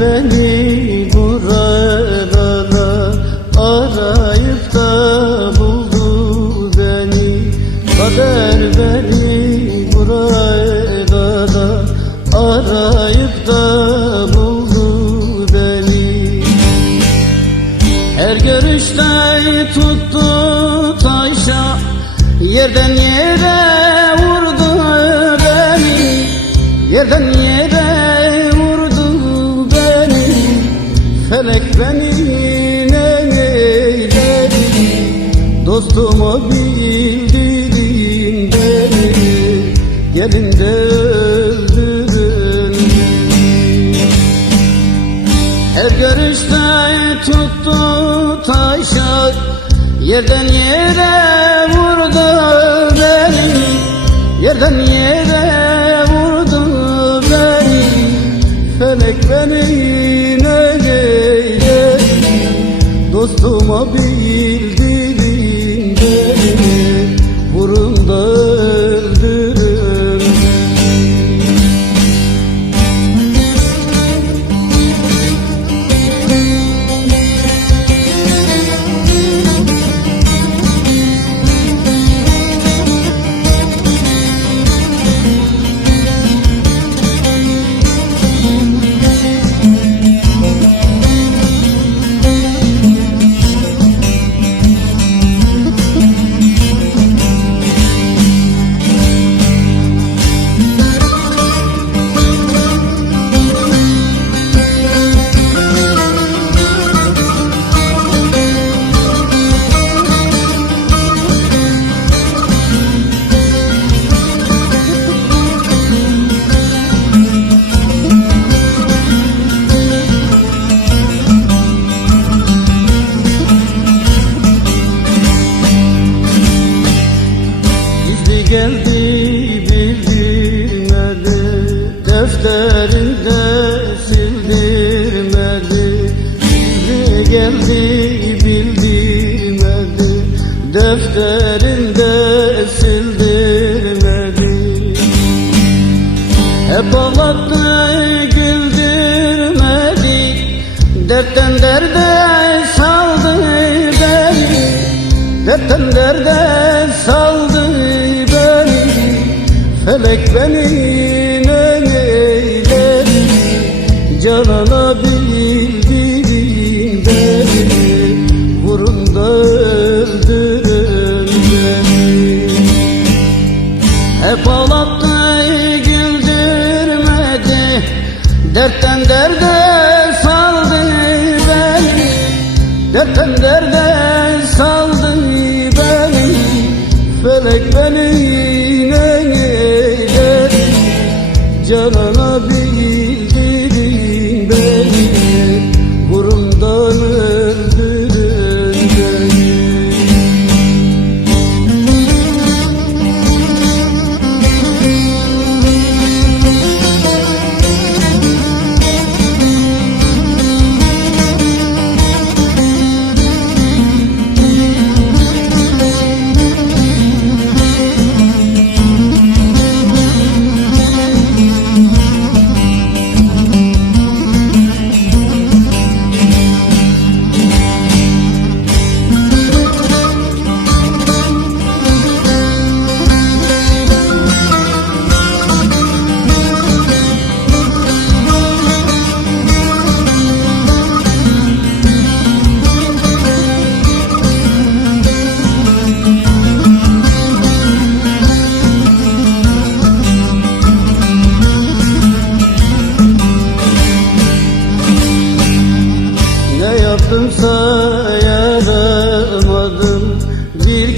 beni buralara Arayıp da buldu beni. Kader beni buralara Arayıp da buldu beni. Her görüşte tuttu taşa Yerden yere vurdu beni. Yerden yere Felek beni ne eyledi Dostuma bildirin beni Gelin de öldürün. Her görüşte tuttu taşa Yerden yere değil. Geldi bildirmedi Defterinde sildirmedi Gizli geldi bildirmedi Defterinde sildirmedi Hep ağlattı güldürmedi Dertten derde saldı beni. Dertten derde Felek beni ne eyledi Canana bildirin beni. Vurun da öldürün beni. Hep ağlattı güldürmedi. Dertten derde saldı beni. Dertten derde saldı beni. Felek beni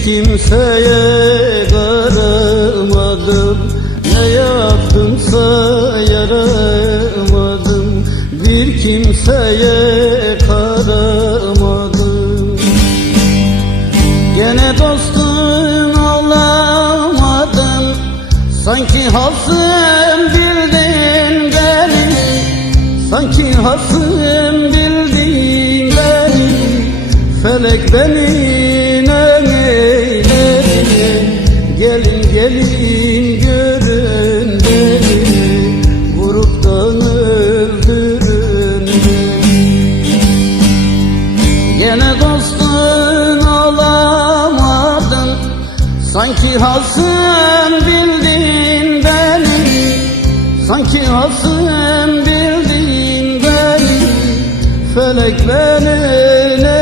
kimseye karamadım Ne yaptımsa yaramadım. Bir kimseye karamadım. Gene dostum olamadım. Sanki hasım bildin beni. Sanki hasım bildin beni. Felek beni hasım bildin beni. Sanki hasım bildin beni. Felek beni ne